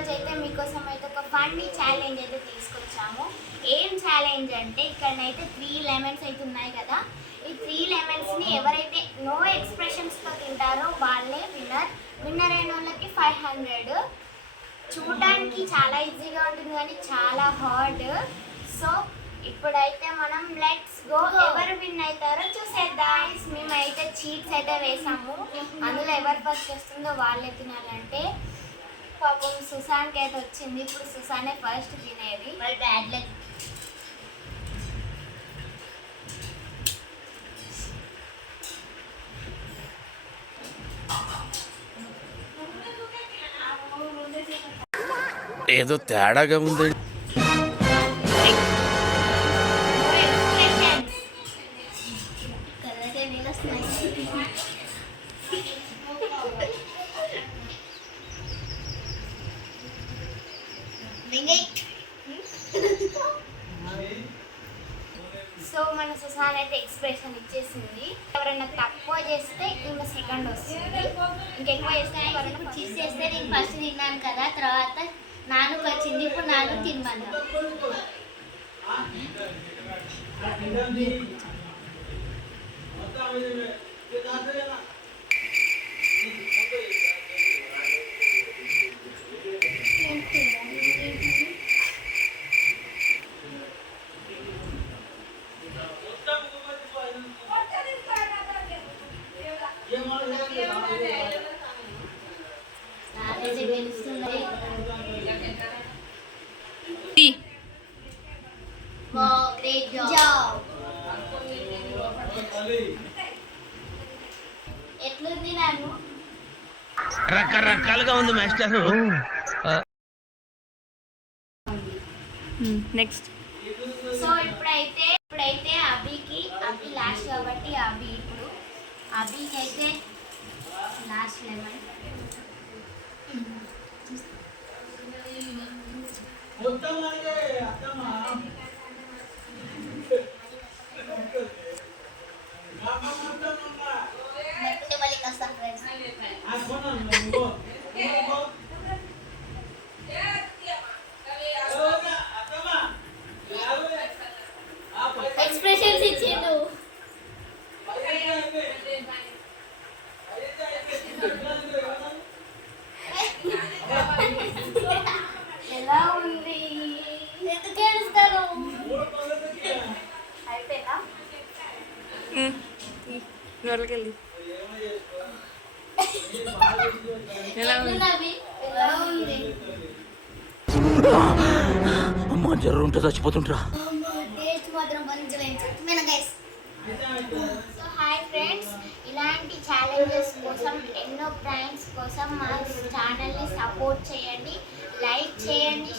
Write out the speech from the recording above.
ఈరోజు అయితే మీకోసం అయితే ఒక ఫన్నీ ఛాలెంజ్ అయితే తీసుకొచ్చాము. ఏం ఛాలెంజ్ అంటే ఇక్కడనైతే 3 లెమన్స్ అయితే ఉన్నాయి కదా. ఈ 3 లెమన్స్ని ఎవరైతే నో ఎక్స్ప్రెషన్స్తో తింటారో వాళ్ళే విన్నర్ అయిన వాళ్ళకి 500. చూడడానికి చాలా ఈజీగా ఉంటుంది కానీ చాలా హార్డ్. సో ఇప్పుడైతే మనం లెట్స్ గో. ఎవరు విన్ అవుతారో చూసేద్దాం. మేమైతే చీట్స్ అయితే వేసాము. అందులో ఎవరు ఫస్ట్ వస్తుందో వాళ్ళే తినాలంటే. పాపం సుసాన్కి అయితే వచ్చింది. ఇప్పుడు సుసానే ఫస్ట్ తినేది. మరి బ్యాడ్ లక్. ఏదో తేడాగా ఉందండి. సో మన సుసాన్ అయితే ఎక్స్ప్రెషన్ ఇచ్చేసింది. ఎవరైనా తక్కువ చేస్తే ఇంకా సెకండ్ వస్తుంది. ఇంకెక్కువ చేస్తే ఎవరైనా చీజ్ చేస్తే నేను ఫస్ట్ తిన్నాను కదా, తర్వాత నాన్నకు వచ్చింది. ఇప్పుడు నాన్న తినమన్నా. ఎట్లుంది నాను? రకరకాలుగా ఉంది మాస్టర్. నెక్స్ట్. సో ఇప్పుడైతే అభి లాస్ట్ కాబట్టి అభికి అయితే లాస్ట్ లెమన్. ఎక్స్ప్రెషన్స్ ఇచ్చిండు. ఎలా ఉంది? ఎందుకు ఏడుస్తారు? అయిపోయిందా? వెళ్ళి ఎలా ఉంది? అమ్మ జ్వరం ఉంటే చచ్చిపోతుంటరా. సో హాయ్ ఫ్రెండ్స్, ఇలాంటి ఛాలెంజెస్ కోసం, ఎన్నో ప్రాంక్స్ కోసం మా ఛానల్ని సపోర్ట్ చేయండి, లైక్ చేయండి,